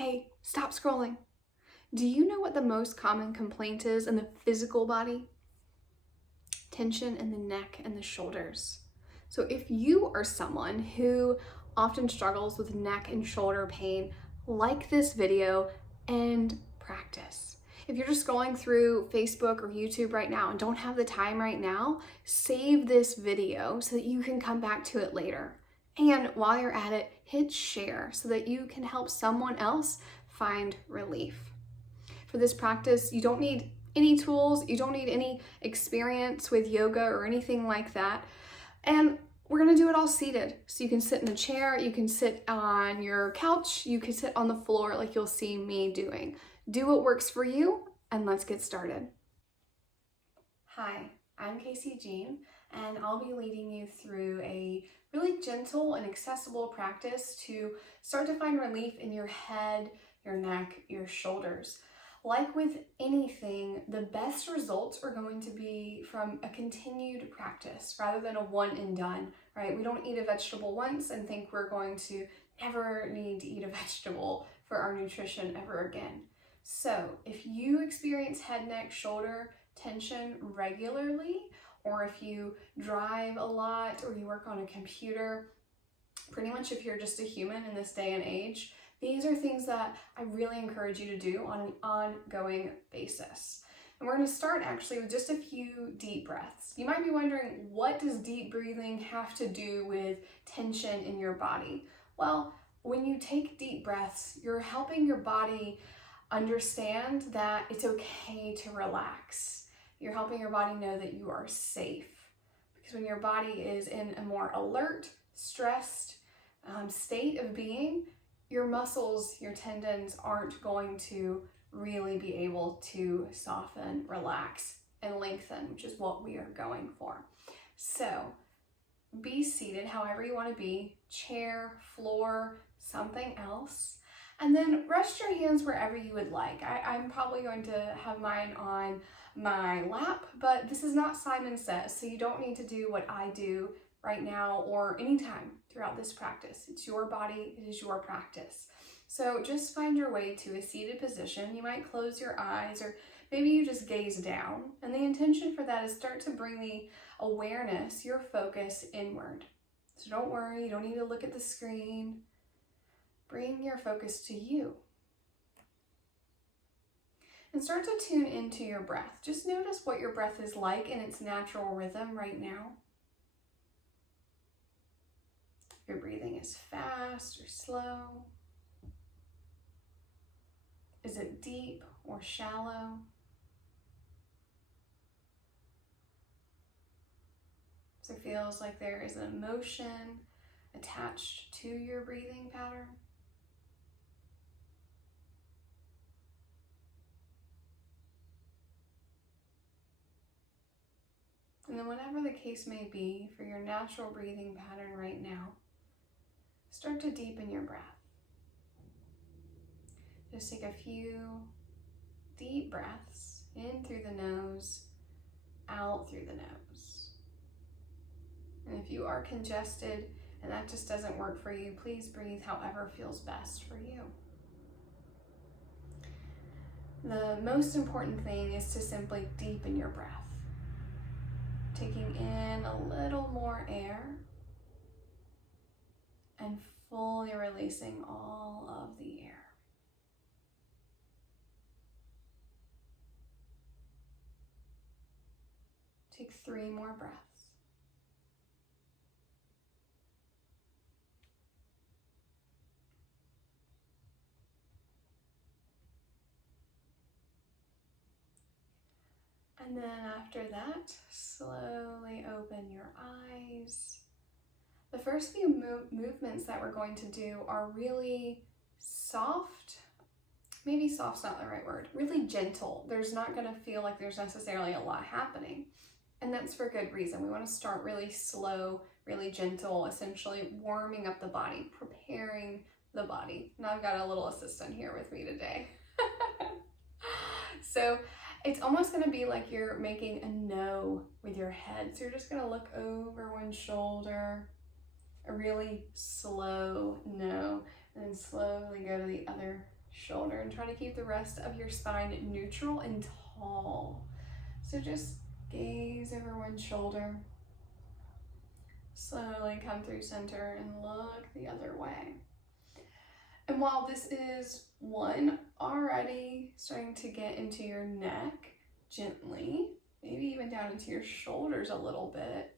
Hey, stop scrolling. Do you know what the most common complaint is in the physical body? Tension in the neck and the shoulders. So if you are someone who often struggles with neck and shoulder pain, like this video and practice. If you're just scrolling through Facebook or YouTube right now and don't have the time right now, save this video so that you can come back to it later. And while you're at it, hit share so that you can help someone else find relief. For this practice, you don't need any tools, you don't need any experience with yoga or anything like that. And we're gonna do it all seated. So you can sit in a chair, you can sit on your couch, you can sit on the floor like you'll see me doing. Do what works for you, and let's get started. Hi, I'm Casey Jean, and I'll be leading you through a really gentle and accessible practice to start to find relief in your head, your neck, your shoulders. Like with anything, the best results are going to be from a continued practice rather than a one and done, right? We don't eat a vegetable once and think we're going to never need to eat a vegetable for our nutrition ever again. So if you experience head, neck, shoulder tension regularly, or if you drive a lot or you work on a computer, pretty much if you're just a human in this day and age, these are things that I really encourage you to do on an ongoing basis. And we're going to start actually with just a few deep breaths. You might be wondering, what does deep breathing have to do with tension in your body? Well, when you take deep breaths, you're helping your body understand that it's okay to relax. You're helping your body know that you are safe. Because when your body is in a more alert, stressed state of being, your muscles, your tendons aren't going to really be able to soften, relax, and lengthen, which is what we are going for. So be seated however you want to be, chair, floor, something else. And then rest your hands wherever you would like. I'm probably going to have mine on my lap, but this is not Simon Says, so you don't need to do what I do right now or anytime throughout this practice. It's your body, it is your practice. So just find your way to a seated position. You might close your eyes, or maybe you just gaze down. And the intention for that is start to bring the awareness, your focus inward. So don't worry, you don't need to look at the screen. Bring your focus to you. And start to tune into your breath. Just notice what your breath is like in its natural rhythm right now. Your breathing is fast or slow? Is it deep or shallow? So it feels like there is an emotion attached to your breathing pattern. And then whatever the case may be for your natural breathing pattern right now, start to deepen your breath. Just take a few deep breaths in through the nose, out through the nose. And if you are congested and that just doesn't work for you, please breathe however feels best for you. The most important thing is to simply deepen your breath. Taking in a little more air and fully releasing all of the air. Take 3 more breaths. And then after that, slowly open your eyes. The first few movements that we're going to do are really soft. Maybe soft's not the right word. Really gentle. There's not going to feel like there's necessarily a lot happening. And that's for good reason. We want to start really slow, really gentle, essentially warming up the body, preparing the body. Now I've got a little assistant here with me today. So it's almost going to be like you're making a no with your head. So you're just going to look over one shoulder, a really slow no, and then slowly go to the other shoulder, and try to keep the rest of your spine neutral and tall. So just gaze over one shoulder, slowly come through center and look the other way. And while this is one already starting to get into your neck gently, maybe even down into your shoulders a little bit,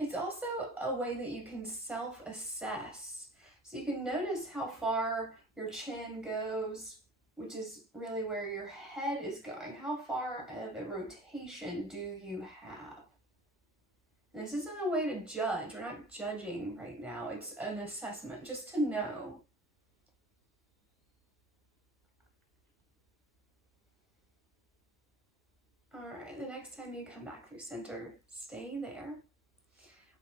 it's also a way that you can self-assess. So you can notice how far your chin goes, which is really where your head is going. How far of a rotation do you have? And this isn't a way to judge. We're not judging right now. It's an assessment, just to know. All right, the next time you come back through center, stay there.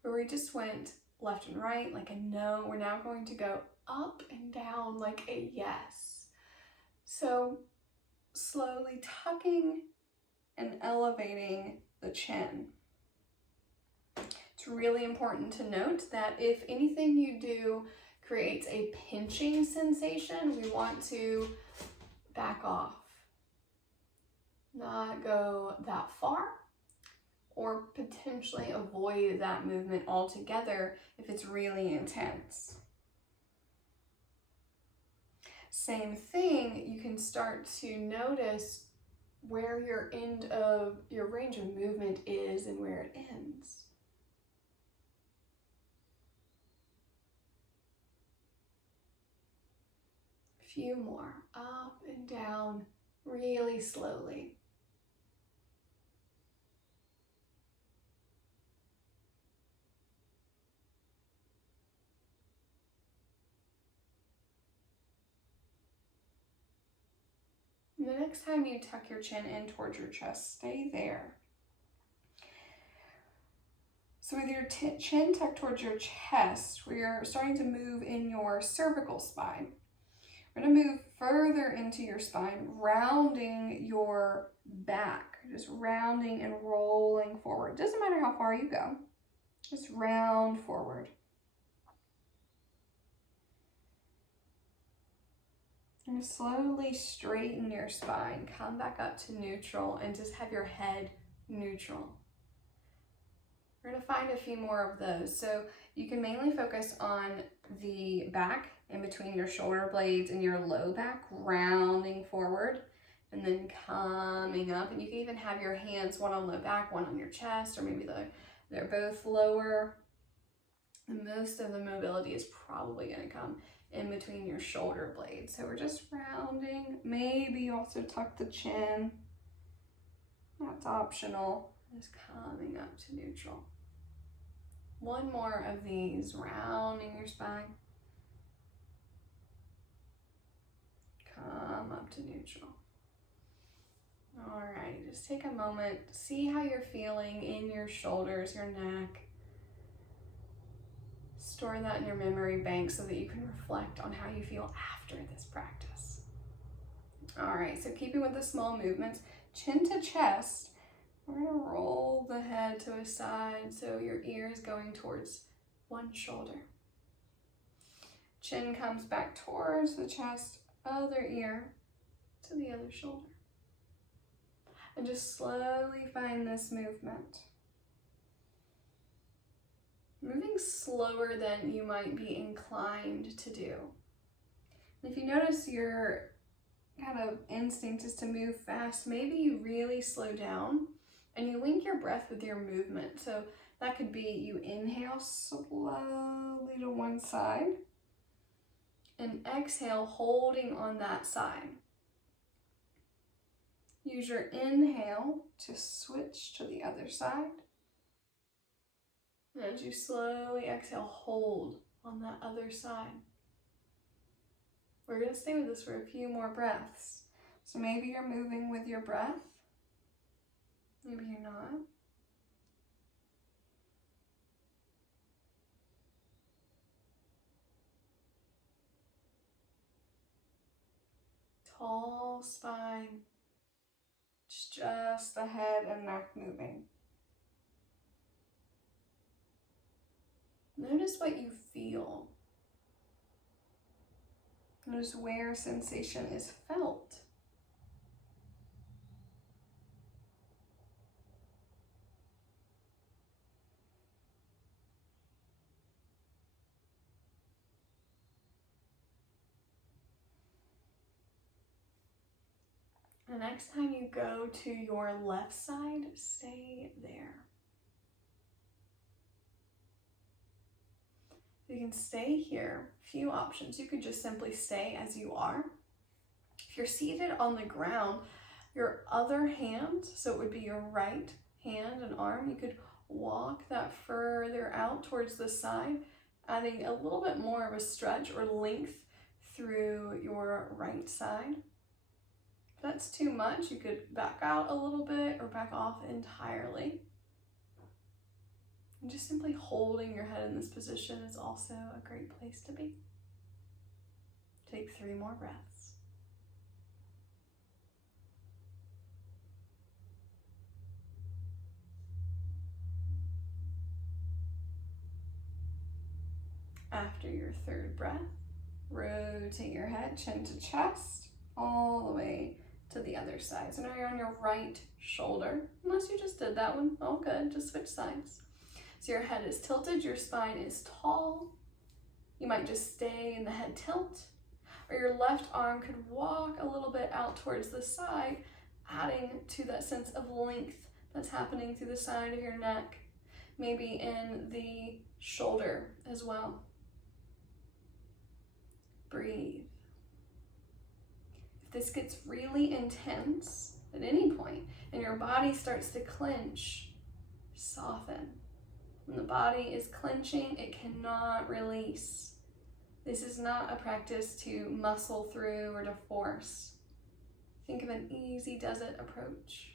Where we just went left and right like a no, we're now going to go up and down like a yes. So slowly tucking and elevating the chin. It's really important to note that if anything you do creates a pinching sensation, we want to back off. Not go that far, or potentially avoid that movement altogether if it's really intense. Same thing, you can start to notice where your end of your range of movement is and where it ends. A few more, up and down, really slowly. The next time you tuck your chin in towards your chest, stay there. So with your chin tucked towards your chest, we're starting to move in your cervical spine. We're going to move further into your spine, rounding your back, just rounding and rolling forward. Doesn't matter how far you go, just round forward. And slowly straighten your spine, come back up to neutral, and just have your head neutral. We're going to find a few more of those. So you can mainly focus on the back in between your shoulder blades and your low back, rounding forward and then coming up. And you can even have your hands, one on the back, one on your chest, or maybe they're both lower. And most of the mobility is probably going to come in between your shoulder blades. So we're just rounding. Maybe you also tuck the chin. That's optional. Just coming up to neutral. One more of these, rounding your spine. Come up to neutral. All right, just take a moment, see how you're feeling in your shoulders, your neck. Store that in your memory bank so that you can reflect on how you feel after this practice. All right, so keeping with the small movements, chin to chest, we're gonna roll the head to a side so your ear is going towards one shoulder. Chin comes back towards the chest, other ear to the other shoulder. And just slowly find this movement. Moving slower than you might be inclined to do. And if you notice your kind of instinct is to move fast, maybe you really slow down and you link your breath with your movement. So that could be you inhale slowly to one side and exhale holding on that side. Use your inhale to switch to the other side. And as you slowly exhale, hold on that other side. We're going to stay with this for a few more breaths. So maybe you're moving with your breath. Maybe you're not. Tall spine. Just the head and neck moving. Notice what you feel. Notice where sensation is felt. The next time you go to your left side, stay there. You can stay here. Few options. You could just simply stay as you are. If you're seated on the ground, your other hand, so it would be your right hand and arm, you could walk that further out towards the side, adding a little bit more of a stretch or length through your right side. If that's too much, you could back out a little bit or back off entirely. And just simply holding your head in this position is also a great place to be. Take 3 more breaths. After your 3rd breath, rotate your head, chin to chest, all the way to the other side. So now you're on your right shoulder, unless you just did that one. Oh, good, just switch sides. So your head is tilted, your spine is tall. You might just stay in the head tilt, or your left arm could walk a little bit out towards the side, adding to that sense of length that's happening through the side of your neck, maybe in the shoulder as well. Breathe. If this gets really intense at any point and your body starts to clench, soften. When the body is clenching, it cannot release. This is not a practice to muscle through or to force. Think of an easy does it approach.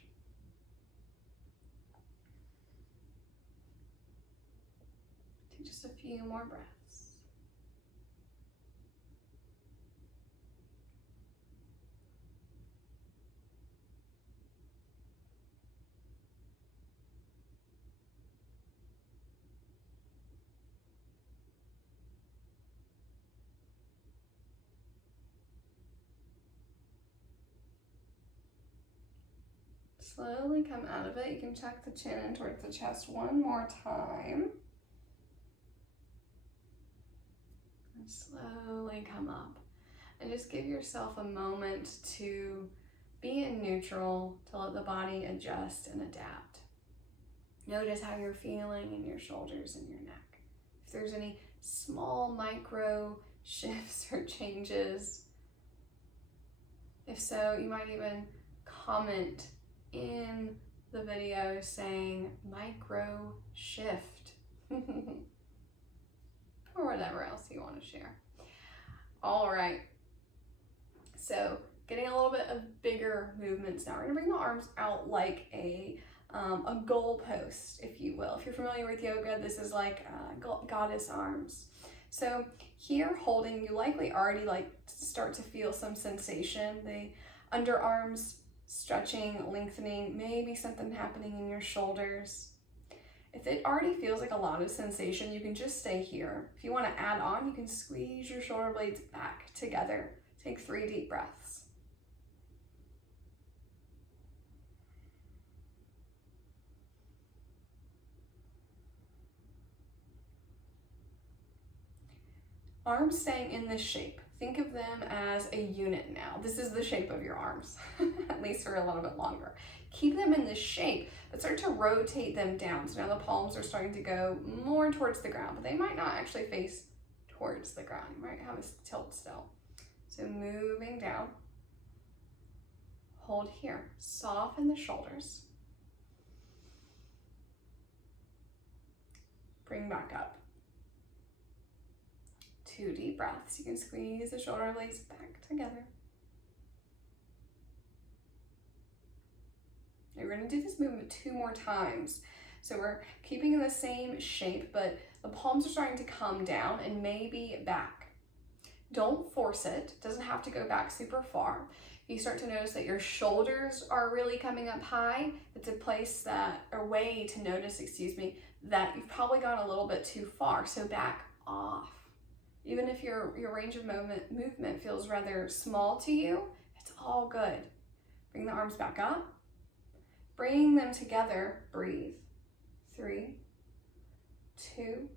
Take just a few more breaths. Slowly come out of it. You can tuck the chin in towards the chest one more time. And slowly come up. And just give yourself a moment to be in neutral, to let the body adjust and adapt. Notice how you're feeling in your shoulders and your neck. If there's any small micro shifts or changes. If so, you might even comment in the video saying micro shift or whatever else you want to share. All right, so getting a little bit of bigger movements now. We're gonna bring the arms out like a goalpost, if you will. If you're familiar with yoga, this is like goddess arms. So here holding, you likely already start to feel some sensation. The underarms stretching, lengthening, maybe something happening in your shoulders. If it already feels like a lot of sensation, you can just stay here. If you want to add on, you can squeeze your shoulder blades back together. Take 3 deep breaths. Arms staying in this shape. Think of them as a unit now. This is the shape of your arms, at least for a little bit longer. Keep them in this shape, but start to rotate them down. So now the palms are starting to go more towards the ground, but they might not actually face towards the ground. You might have a tilt still. So moving down, hold here. Soften the shoulders. Bring back up. 2 deep breaths. You can squeeze the shoulder blades back together. We're going to do this movement 2 more times. So we're keeping in the same shape, but the palms are starting to come down and maybe back. Don't force it. It doesn't have to go back super far. You start to notice that your shoulders are really coming up high. It's a way to notice, that you've probably gone a little bit too far. So back off. Even if your range of movement feels rather small to you, it's all good. Bring the arms back up. Bring them together. Breathe. 3, 2,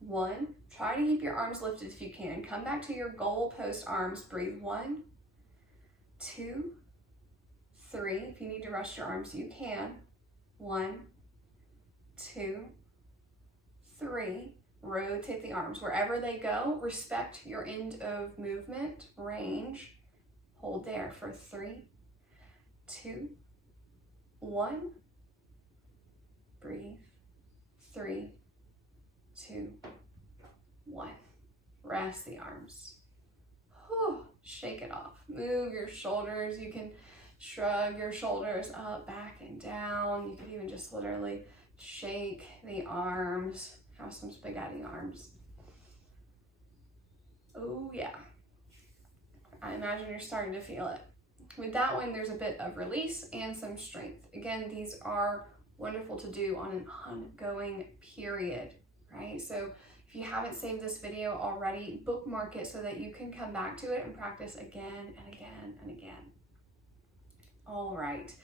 1. Try to keep your arms lifted if you can. Come back to your goalpost arms. Breathe. 1, 2, 3. If you need to rest your arms, you can. 1, 2, 3. Rotate the arms. Wherever they go, respect your end of movement range. Hold there for 3, 2, 1. Breathe. 3, 2, 1. Rest the arms. Whew. Shake it off. Move your shoulders. You can shrug your shoulders up, back, and down. You can even just literally shake the arms. Have some spaghetti arms. Oh yeah. I imagine you're starting to feel it. With that one, there's a bit of release and some strength. Again, these are wonderful to do on an ongoing period, right? So if you haven't saved this video already, bookmark it so that you can come back to it and practice again and again and again. All right.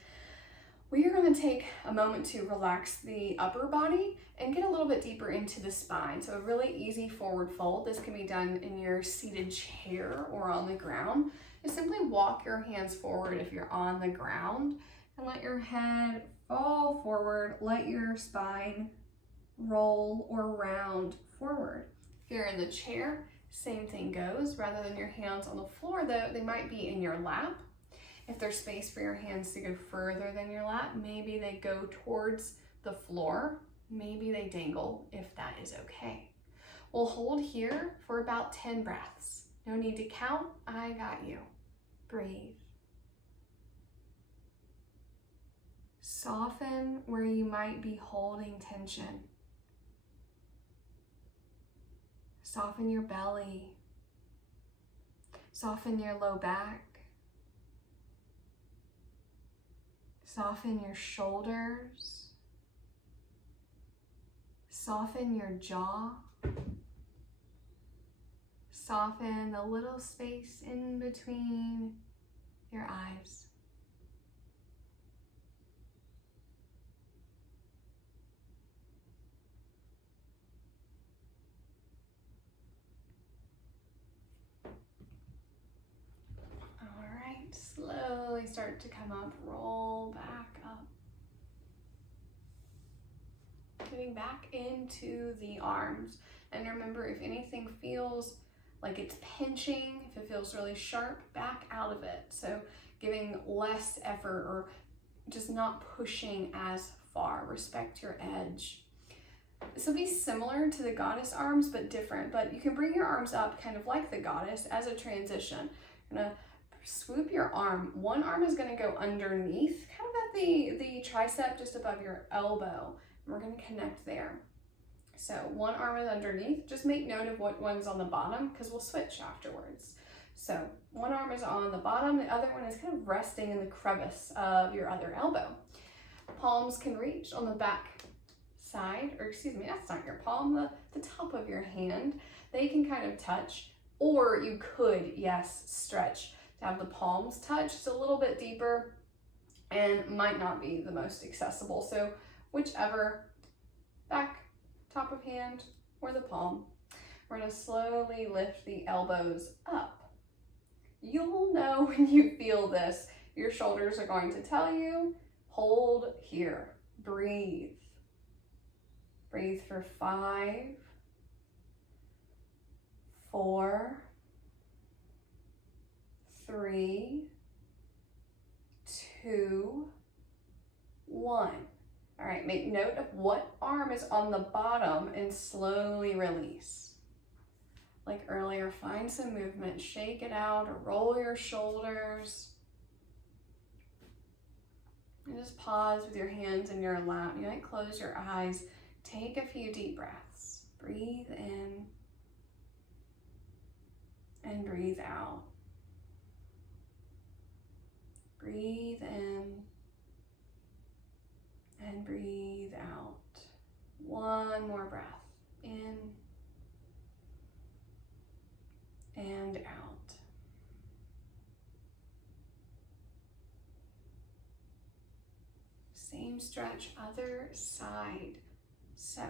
We are going to take a moment to relax the upper body and get a little bit deeper into the spine. So a really easy forward fold. This can be done in your seated chair or on the ground. Just simply walk your hands forward if you're on the ground and let your head fall forward. Let your spine roll or round forward. If you're in the chair, same thing goes. Rather than your hands on the floor though, they might be in your lap. If there's space for your hands to go further than your lap, maybe they go towards the floor. Maybe they dangle, if that is okay. We'll hold here for about 10 breaths. No need to count. I got you. Breathe. Soften where you might be holding tension. Soften your belly. Soften your low back. Soften your shoulders. Soften your jaw. Soften the little space in between your eyes. All right, slowly start to come up, roll back up. Getting back into the arms. And remember, if anything feels like it's pinching, if it feels really sharp, back out of it. So giving less effort or just not pushing as far. Respect your edge. This will be similar to the goddess arms, but different. But you can bring your arms up kind of like the goddess as a transition. You're gonna swoop your arm. One arm is gonna go underneath, kind of at the tricep, just above your elbow. And we're gonna connect there. So one arm is underneath. Just make note of what one's on the bottom because we'll switch afterwards. So one arm is on the bottom, the other one is kind of resting in the crevice of your other elbow. Palms can reach on the back side, or excuse me, that's not your palm, the top of your hand. They can kind of touch, or you could, yes, stretch to have the palms touch just a little bit deeper and might not be the most accessible. So whichever, back, top of hand, or the palm. We're gonna slowly lift the elbows up. You'll know when you feel this. Your shoulders are going to tell you, hold here, breathe. Breathe for 5, 4, 3, 2, 1. All right, make note of what arm is on the bottom and slowly release. Like earlier, find some movement, shake it out or roll your shoulders. And just pause with your hands in your lap. You might close your eyes. Take a few deep breaths. Breathe in and breathe out. Breathe in and breathe out. One more breath. In and out. Same stretch, other side. So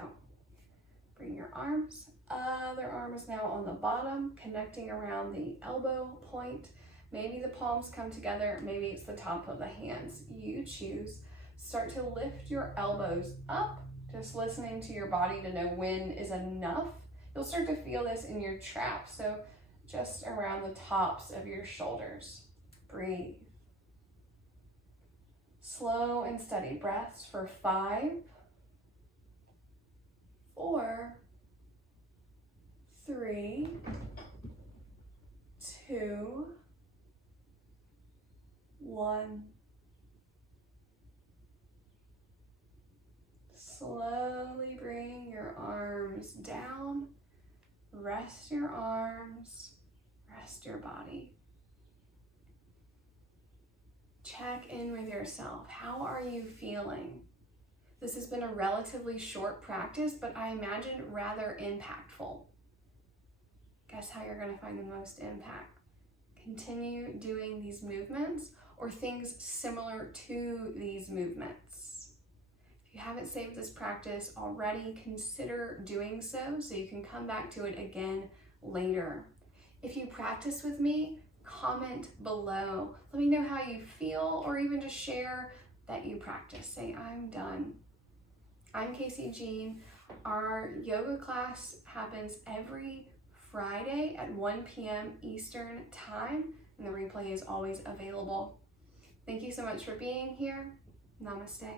bring your arms, other arm is now on the bottom, connecting around the elbow point. Maybe the palms come together, maybe it's the top of the hands. You choose. Start to lift your elbows up, just listening to your body to know when is enough. You'll start to feel this in your traps, so just around the tops of your shoulders. Breathe. Slow and steady breaths for 5, 4, 3, 2, 1. Slowly bring your arms down. Rest your arms, rest your body. Check in with yourself. How are you feeling? This has been a relatively short practice, but I imagine rather impactful. Guess how you're going to find the most impact? Continue doing these movements or things similar to these movements. If you haven't saved this practice already, consider doing so you can come back to it again later. If you practice with me, comment below. Let me know how you feel, or even just share that you practice. Say, I'm done. I'm Casey Jean. Our yoga class happens every Friday at 1 p.m. Eastern Time, and the replay is always available. Thank you so much for being here. Namaste.